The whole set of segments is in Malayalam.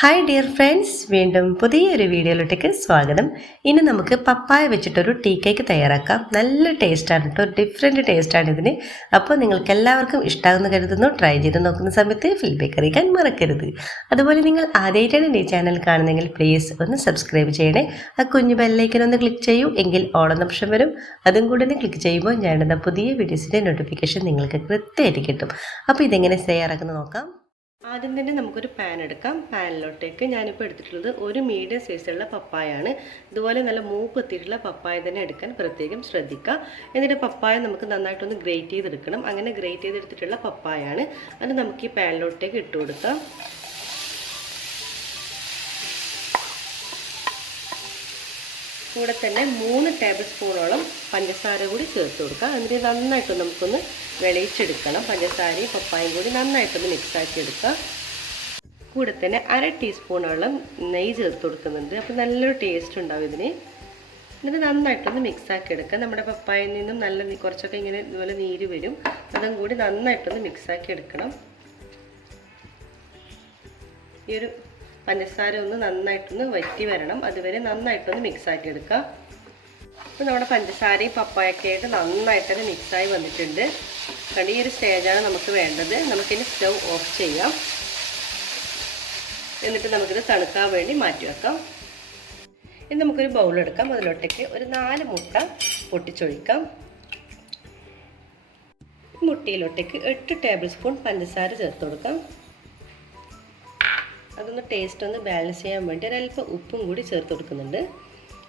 ഹായ് ഡിയർ ഫ്രണ്ട്സ്, വീണ്ടും പുതിയൊരു വീഡിയോയിലോട്ടേക്ക് സ്വാഗതം. ഇനി നമുക്ക് പപ്പായ വെച്ചിട്ടൊരു ടീ കേക്ക് തയ്യാറാക്കാം. നല്ല ടേസ്റ്റാണ് കേട്ടോ, ഡിഫറെൻറ്റ് ടേസ്റ്റാണ് ഇതിന്. അപ്പോൾ നിങ്ങൾക്ക് എല്ലാവർക്കും ഇഷ്ടമാകുമെന്ന് കരുതുന്നു. ട്രൈ ചെയ്ത് നോക്കുന്ന സമയത്ത് ഫീഡ്ബാക്ക് അറിയിക്കാൻ മറക്കരുത്. അതുപോലെ നിങ്ങൾ ആദ്യമായിട്ടാണ് ഈ ചാനൽ കാണുന്നതെങ്കിൽ പ്ലീസ് ഒന്ന് സബ്സ്ക്രൈബ് ചെയ്യണേ. ആ കുഞ്ഞു ബെല്ലൈക്കൻ ഒന്ന് ക്ലിക്ക് ചെയ്യൂ, എങ്കിൽ ഓൾ എന്ന ഓപ്ഷൻ വരും. അതും കൂടെ ഒന്ന് ക്ലിക്ക് ചെയ്യുമ്പോൾ ഞാനിടുന്ന പുതിയ വീഡിയോസിൻ്റെ നോട്ടിഫിക്കേഷൻ നിങ്ങൾക്ക് കൃത്യമായിട്ട് കിട്ടും. അപ്പോൾ ഇതെങ്ങനെ തയ്യാറാക്കുന്നത് നോക്കാം. ആദ്യം തന്നെ നമുക്കൊരു പാൻ എടുക്കാം. പാനിലോട്ടേക്ക് ഞാനിപ്പോൾ എടുത്തിട്ടുള്ളത് ഒരു മീഡിയം സൈസിലുള്ള പപ്പായാണ്. ഇതുപോലെ നല്ല മൂപ്പ് എത്തിയിട്ടുള്ള പപ്പായ തന്നെ എടുക്കാൻ പ്രത്യേകം ശ്രദ്ധിക്കുക. എന്നിട്ട് പപ്പായ നമുക്ക് നന്നായിട്ടൊന്ന് ഗ്രേറ്റ് ചെയ്തെടുക്കണം. അങ്ങനെ ഗ്രേറ്റ് ചെയ്തെടുത്തിട്ടുള്ള പപ്പായാണ്. അത് നമുക്ക് ഈ പാനിലോട്ടേക്ക് ഇട്ട് കൊടുക്കാം. കൂടെ തന്നെ 3 ടേബിൾ സ്പൂണോളം പഞ്ചസാര കൂടി ചേർത്ത് കൊടുക്കാം. എന്നിട്ട് നന്നായിട്ട് നമുക്കൊന്ന് വെളിയിച്ചെടുക്കണം. പഞ്ചസാരയും പപ്പായയും കൂടി നന്നായിട്ടൊന്ന് മിക്സാക്കി എടുക്കാം. കൂടെ തന്നെ 1/2 ടീസ്പൂണോളം നെയ്യ് ചേർത്ത് കൊടുക്കുന്നുണ്ട്. അപ്പോൾ നല്ലൊരു ടേസ്റ്റ് ഉണ്ടാവും ഇതിന്. എന്നിട്ട് നന്നായിട്ടൊന്ന് മിക്സാക്കി എടുക്കാം. നമ്മുടെ പപ്പായയിൽ നിന്നും നല്ല കുറച്ചൊക്കെ ഇങ്ങനെ ഇതുപോലെ നീര് വരും. അതും കൂടി നന്നായിട്ടൊന്ന് മിക്സാക്കി എടുക്കണം. ഈ ഒരു പഞ്ചസാര ഒന്ന് നന്നായിട്ടൊന്ന് വറ്റി വരണം. അതുവരെ നന്നായിട്ടൊന്ന് മിക്സാക്കി എടുക്കാം. അപ്പോൾ നമ്മുടെ പഞ്ചസാരയും പപ്പായൊക്കെ ആയിട്ട് നന്നായിട്ടൊന്ന് മിക്സായി വന്നിട്ടുണ്ട്. കണ്ട് ഈ ഒരു സ്റ്റേജാണ് നമുക്ക് വേണ്ടത്. നമുക്കിനി സ്റ്റൗ ഓഫ് ചെയ്യാം. എന്നിട്ട് നമുക്കിത് തണുക്കാൻ വേണ്ടി മാറ്റി വെക്കാം. ഇനി നമുക്കൊരു ബൗളെടുക്കാം. അതിലോട്ടേക്ക് ഒരു 4 മുട്ട പൊട്ടിച്ചൊഴിക്കാം. മുട്ടയിലോട്ടേക്ക് 8 ടേബിൾ സ്പൂൺ പഞ്ചസാര ചേർത്ത് കൊടുക്കാം. അതൊന്ന് ടേസ്റ്റ് ഒന്ന് ബാലൻസ് ചെയ്യാൻ വേണ്ടി ഒരല്പം ഉപ്പും കൂടി ചേർത്ത് കൊടുക്കുന്നുണ്ട്.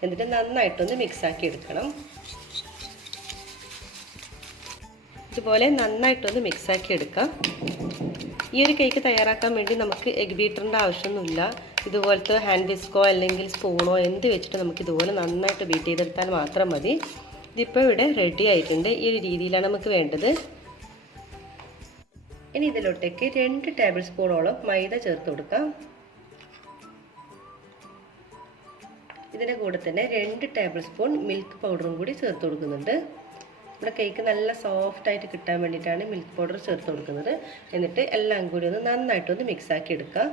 എന്നിട്ട് നന്നായിട്ടൊന്ന് മിക്സാക്കി എടുക്കണം. ഇതുപോലെ നന്നായിട്ടൊന്ന് മിക്സാക്കി എടുക്കാം. ഈ ഒരു കേക്ക് തയ്യാറാക്കാൻ വേണ്ടി നമുക്ക് എഗ് ബീറ്ററിൻ്റെ ആവശ്യമൊന്നുമില്ല. ഇതുപോലത്തെ ഹാൻഡ് വിസ്കോ അല്ലെങ്കിൽ സ്പൂണോ എന്ത് വെച്ചിട്ട് നമുക്ക് ഇതുപോലെ നന്നായിട്ട് ബീറ്റ് ചെയ്തെടുത്താൽ മാത്രം മതി. ഇതിപ്പോൾ ഇവിടെ റെഡി ആയിട്ടുണ്ട്. ഈ ഒരു രീതിയിലാണ് നമുക്ക് വേണ്ടത്. ഇനി ഇതിലോട്ടേക്ക് 2 ടേബിൾ സ്പൂണോളം മൈദ ചേർത്ത് കൊടുക്കാം. ഇതിൻ്റെ കൂടെ തന്നെ 2 ടേബിൾ സ്പൂൺ മിൽക്ക് പൗഡറും കൂടി ചേർത്ത് കൊടുക്കുന്നുണ്ട്. നമ്മുടെ കേക്ക് നല്ല സോഫ്റ്റായിട്ട് കിട്ടാൻ വേണ്ടിയിട്ടാണ് മിൽക്ക് പൗഡർ ചേർത്ത് കൊടുക്കുന്നത്. എന്നിട്ട് എല്ലാം കൂടി ഒന്ന് നന്നായിട്ടൊന്ന് മിക്സാക്കി എടുക്കാം.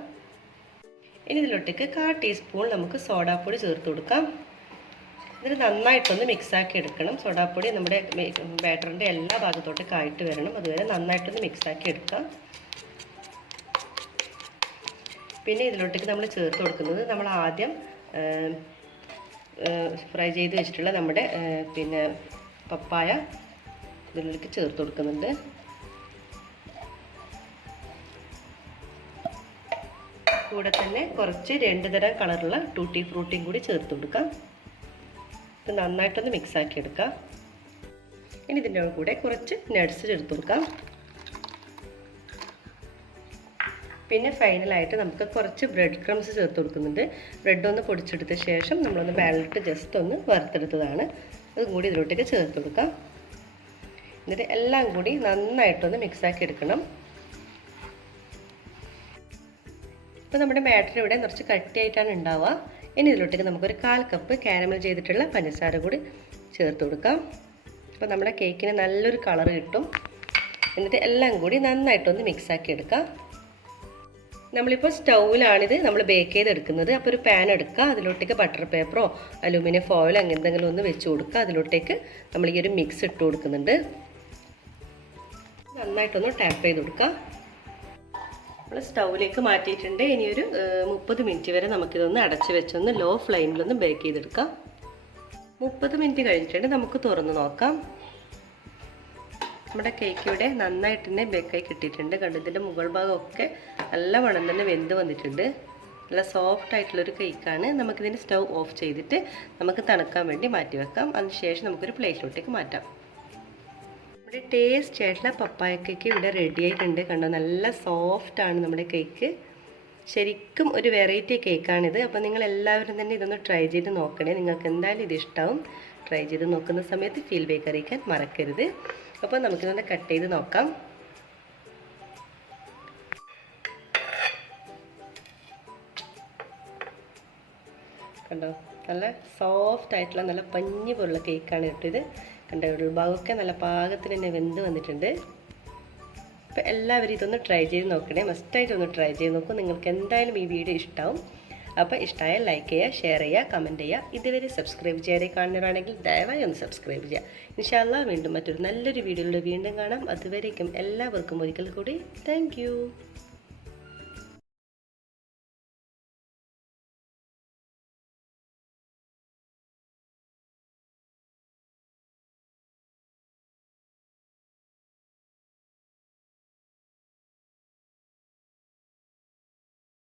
ഇനി ഇതിലോട്ടേക്ക് 1/4 ടീസ്പൂൺ നമുക്ക് സോഡാപ്പൊടി ചേർത്ത് കൊടുക്കാം. ഇതിന് നന്നായിട്ടൊന്ന് മിക്സാക്കി എടുക്കണം. സോഡാപ്പൊടി നമ്മുടെ ബാറ്ററിൻ്റെ എല്ലാ ഭാഗത്തോട്ടേക്ക് ആയിട്ട് വരണം. അതുവരെ നന്നായിട്ടൊന്ന് മിക്സാക്കി എടുക്കാം. പിന്നെ ഇതിലോട്ടേക്ക് നമ്മൾ ചേർത്ത് കൊടുക്കുന്നത് നമ്മൾ ആദ്യം ഫ്രൈ ചെയ്ത് വെച്ചിട്ടുള്ള നമ്മുടെ പപ്പായ ഇതിലേക്ക് ചേർത്ത് കൊടുക്കുന്നുണ്ട്. കൂടെ തന്നെ കുറച്ച് 2 തരം കളറുള്ള ടൂട്ടി ഫ്രൂട്ടിയും കൂടി ചേർത്ത് കൊടുക്കാം. ഇത് നന്നായിട്ടൊന്ന് മിക്സാക്കി എടുക്കാം. ഇനി ഇതിൻ്റെ കൂടെ കുറച്ച് നട്ട്സ് ചേർത്ത് കൊടുക്കാം. പിന്നെ ഫൈനലായിട്ട് നമുക്ക് കുറച്ച് ബ്രെഡ് ക്രംസ് ചേർത്ത് കൊടുക്കുന്നുണ്ട്. ബ്രെഡ് ഒന്ന് പൊടിച്ചെടുത്ത ശേഷം നമ്മളൊന്ന് പാനിലിട്ട് ജസ്റ്റ് ഒന്ന് വറുത്തെടുത്തതാണ്. അതും കൂടി ഇതിലോട്ടേക്ക് ചേർത്ത് കൊടുക്കാം. എന്നിട്ട് എല്ലാം കൂടി നന്നായിട്ടൊന്ന് മിക്സാക്കി എടുക്കണം. ഇപ്പോൾ നമ്മുടെ ബാറ്ററി ഇവിടെ കുറച്ച് കട്ടിയായിട്ടാണ് ഉണ്ടാവുക. ഇനി ഇതിലോട്ടേക്ക് നമുക്കൊരു 1/4 കപ്പ് കാരമൽ ചെയ്തിട്ടുള്ള പഞ്ചസാര കൂടി ചേർത്ത് കൊടുക്കാം. അപ്പോൾ നമ്മുടെ കേക്കിന് നല്ലൊരു കളർ കിട്ടും. എന്നിട്ട് എല്ലാം കൂടി നന്നായിട്ടൊന്ന് മിക്സാക്കി എടുക്കാം. നമ്മളിപ്പോൾ സ്റ്റൗവിലാണിത് നമ്മൾ ബേക്ക് ചെയ്തെടുക്കുന്നത്. അപ്പോൾ ഒരു പാൻ എടുക്കുക. അതിലോട്ടേക്ക് ബട്ടർ പേപ്പറോ അലൂമിനിയം ഫോയിലോ അങ്ങനെ എന്തെങ്കിലും ഒന്ന് വെച്ച് കൊടുക്കുക. അതിലോട്ടേക്ക് നമ്മൾ ഈ ഒരു മിക്സ് ഇട്ട് കൊടുക്കുന്നുണ്ട്. നന്നായിട്ടൊന്ന് ടാപ്പ് ചെയ്ത് കൊടുക്കുക. നമ്മൾ സ്റ്റൗവിലേക്ക് മാറ്റിയിട്ടുണ്ട്. ഇനിയൊരു 30 മിനിറ്റ് വരെ നമുക്കിതൊന്ന് അടച്ച് വെച്ചൊന്ന് ലോ ഫ്ലെയിമിലൊന്ന് ബേക്ക് ചെയ്തെടുക്കാം. 30 മിനിറ്റ് കഴിഞ്ഞിട്ടുണ്ട്. നമുക്ക് തുറന്ന് നോക്കാം. നമ്മുടെ കേക്ക് ഇവിടെ നന്നായിട്ട് തന്നെ ബേക്കായി കിട്ടിയിട്ടുണ്ട്. കണ്ടതിൻ്റെ മുകൾ ഭാഗമൊക്കെ നല്ല മണം തന്നെ വെന്ത് വന്നിട്ടുണ്ട്. നല്ല സോഫ്റ്റ് ആയിട്ടുള്ളൊരു കേക്കാണ്. നമുക്കിതിൻ്റെ സ്റ്റൗ ഓഫ് ചെയ്തിട്ട് നമുക്ക് തണുക്കാൻ വേണ്ടി മാറ്റി വെക്കാം. അതിനുശേഷം നമുക്കൊരു പ്ലേറ്റിലോട്ടേക്ക് മാറ്റാം. നമ്മുടെ ടേസ്റ്റ് ആയിട്ടുള്ള പപ്പായ കേക്ക് ഇവിടെ റെഡി ആയിട്ടുണ്ട്. കണ്ടോ, നല്ല സോഫ്റ്റാണ് നമ്മുടെ കേക്ക്. ശരിക്കും ഒരു വെറൈറ്റി കേക്കാണിത്. അപ്പോൾ നിങ്ങൾ എല്ലാവരും തന്നെ ഇതൊന്ന് ട്രൈ ചെയ്ത് നോക്കണേ. നിങ്ങൾക്ക് എന്തായാലും ഇത് ഇഷ്ടമാവും. ട്രൈ ചെയ്ത് നോക്കുന്ന സമയത്ത് ഫീഡ്ബാക്ക് അറിയിക്കാൻ മറക്കരുത്. അപ്പോൾ നമുക്കിതൊന്ന് കട്ട് ചെയ്ത് നോക്കാം. കണ്ടോ, നല്ല സോഫ്റ്റ് ആയിട്ടുള്ള നല്ല പഞ്ഞി പോലുള്ള കേക്കാണ് കേട്ടോ ഇത്. കണ്ടോ, ഉൾഭാഗമൊക്കെ നല്ല പാകത്തിൽ തന്നെ വെന്ത് വന്നിട്ടുണ്ട്. അപ്പോൾ എല്ലാവരും ഇതൊന്ന് ട്രൈ ചെയ്ത് നോക്കണേ, മസ്റ്റായിട്ടൊന്ന് ട്രൈ ചെയ്ത് നോക്കും. നിങ്ങൾക്ക് എന്തായാലും ഈ വീഡിയോ ഇഷ്ടമാവും. അപ്പോൾ ഇഷ്ടമായാൽ ലൈക്ക് ചെയ്യുക, ഷെയർ ചെയ്യുക, കമൻറ്റ് ചെയ്യുക. ഇതുവരെ സബ്സ്ക്രൈബ് ചെയ്യാതെ കാണുന്നവരാണെങ്കിൽ ദയവായി ഒന്ന് സബ്സ്ക്രൈബ് ചെയ്യുക. ഇൻഷാ അല്ലാഹ് വീണ്ടും മറ്റൊരു നല്ലൊരു വീഡിയോയിലൂടെ വീണ്ടും കാണാം. അതുവരേക്കും എല്ലാവർക്കും ഒരിക്കൽ കൂടി താങ്ക്